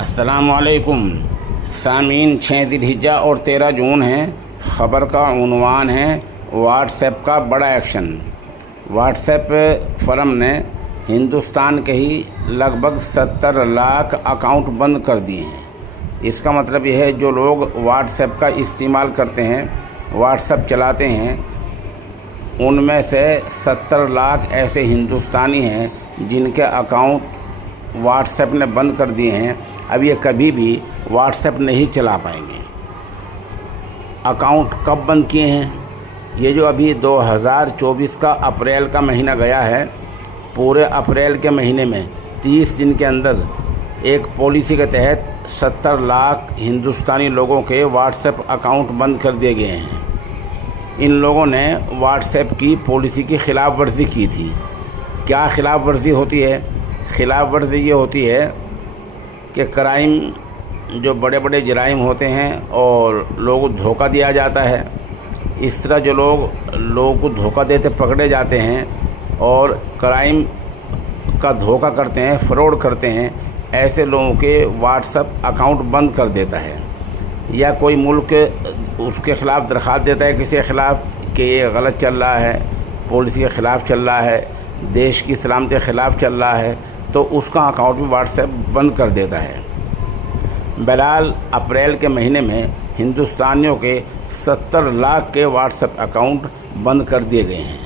अस्सलामुअलैकुम सामीन। 6 ज़िलहिज्जा और 13 जून है। ख़बर का उन्वान है व्हाट्सएप का बड़ा एक्शन। व्हाट्सएप फर्म ने हिंदुस्तान के ही लगभग 70 लाख अकाउंट बंद कर दिए हैं। इसका मतलब यह है जो लोग व्हाट्सएप का इस्तेमाल करते हैं, व्हाट्सएप चलाते हैं, उनमें से 70 लाख ऐसे हिंदुस्तानी हैं जिनके अकाउंट व्हाट्सएप ने बंद कर दिए हैं। अब ये कभी भी व्हाट्सएप नहीं चला पाएंगे। अकाउंट कब बंद किए हैं? ये जो अभी 2024 का अप्रैल का महीना गया है, पूरे अप्रैल के महीने में 30 दिन के अंदर एक पॉलिसी के तहत 70 लाख हिंदुस्तानी लोगों के व्हाट्सएप अकाउंट बंद कर दिए गए हैं। इन लोगों ने व्हाट्सएप की पॉलिसी की ख़िलाफ़ वर्जी की थी। क्या ख़िलाफ़ वर्जी होती है? ख़िलाफ़ वर्जी ये होती है कि क्राइम, जो बड़े बड़े जराइम होते हैं और लोगों को धोखा दिया जाता है, इस तरह जो लोगों को धोखा देते पकड़े जाते हैं और क्राइम का धोखा करते हैं, फ्रॉड करते हैं, ऐसे लोगों के व्हाट्सएप अकाउंट बंद कर देता है। या कोई मुल्क उसके ख़िलाफ़ दरख्वास्त देता है किसी के ख़िलाफ़ कि ये गलत चल रहा है, पॉलिसी के ख़िलाफ़ चल रहा है, देश की सलामती के ख़िलाफ़ चल रहा है, तो उसका अकाउंट भी व्हाट्सएप बंद कर देता है। बहरहाल अप्रैल के महीने में हिंदुस्तानियों के 70 लाख के व्हाट्सएप अकाउंट बंद कर दिए गए हैं।